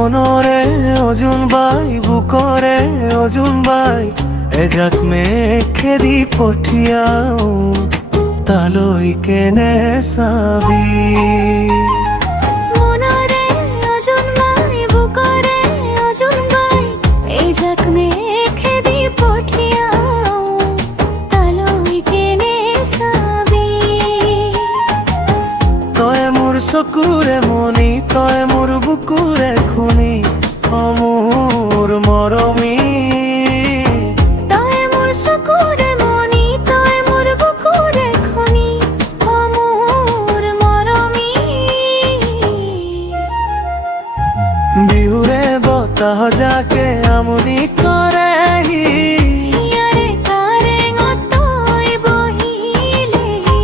মনৰে অজুন বাই বুকৰে অজুন বাই এজাক মেঘেদি পঠিয়াও তালৈ কেনে চাবি। মনৰে অজুন বাই বুকৰে অজুন বাই এজাক মেঘেদি পঠিয়াও তালৈ কেনে চাবি। তই মোৰ চকুৰে মনি তই মোৰ বুকুৰে খুনি মোৰ মৰমী। তই মোৰ চকুৰে মনি তই মোৰ বুকুৰে খুনি মোৰ মৰমী। বিহুৰে বতাহ যাকে আমনি কৰেহি হিয়াৰে কাৰেঙত তই বহিলেহি।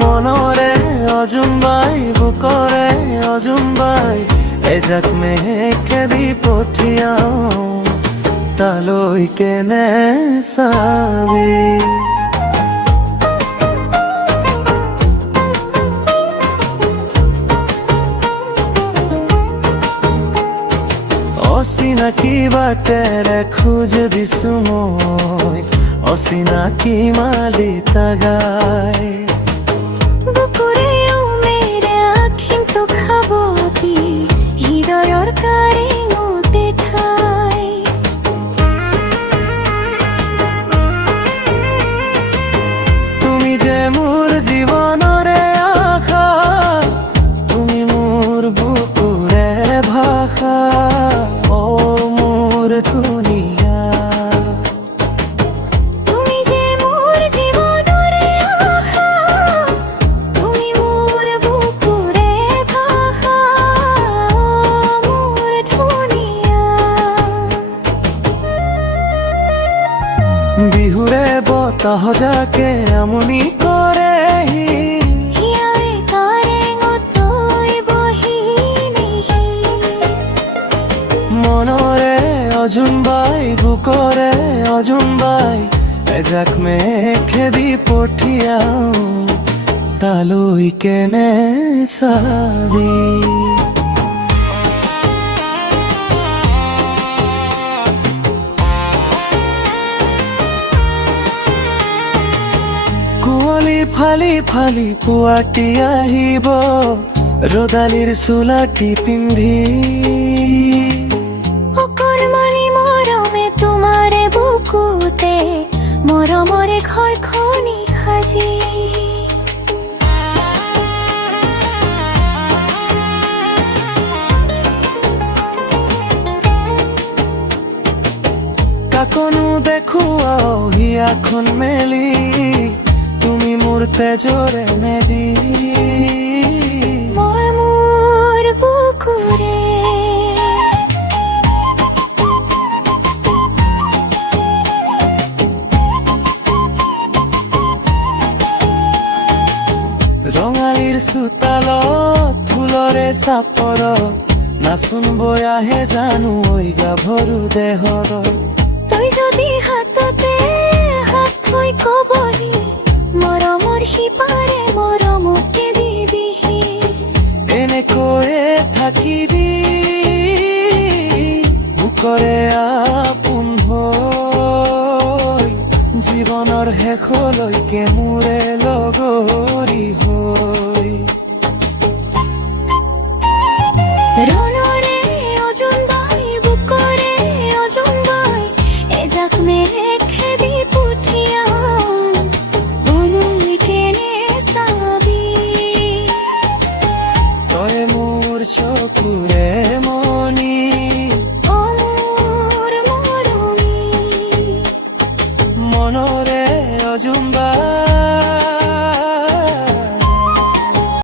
মনৰে অজুন বাই বুকৰে অজুন বাই এজাক মেঘেদি পঠিয়াও তালৈ কেনে চাবি। অচিনাকি বাটেৰে খোজ দিছো মই অচিনাকি মালিতা গাই। বুকুৰে উমেৰে আখিম তো খাবতি হৃদয়ৰ কাৰেঙতে ঠাই। তুমি যে মোৰ জীৱনৰে আশা তুমি মোৰ বুকুৰে ভাষা অ মোৰ ধুনীয়া। তুমি যে মোৰ জীৱনৰে আশা তুমি মোৰ বুকুৰে ভাষা মোৰ ধুনীয়া। বিহুৰে বতাহ যাকে আমনি কৰেহি হিয়াৰে কাৰেঙত তই বহিলেহি। মনৰে অজুন বাই বুকৰে অজুন বাই এজাক মেঘেদি পঠিয়াও তালৈ কেনে চাবি। কুঁৱলী ফালি ফালি পুৱাটি আহিব ৰদালিৰ চোলাটি পিন্ধি। অকণমানি মৰমে তোমাৰে বুকুতে মৰমৰে ঘৰখনি সাজি। কাকনো দেখুৱাও হিয়াখন মেলি তুমি মোৰ তেজৰে মেলি। মই মোৰ বুকুৰে ৰঙালীৰ চোতালত ফুলৰে চাপৰত নাচোন বৈ আহে জানো ঐ গাভৰু দেহত। তই যদি হাততে হাত থৈ কবহি মৰমৰ সিপাৰে মৰমকে দিবিহি। এনেকৈয়ে থাকিবি বুকৰে আপোন হৈ জীৱনৰ শেষলৈকে মোৰে লগৰী হৈ। ৰণৰে অজুন বাই বুকৰে অজুন বাই এজাক মেঘেদি পঠিয়াও মনলৈ কেনে চাবি। তই মোৰ চকুৰে মনি অ মোৰ মৰমী। মনৰে অজুন বাই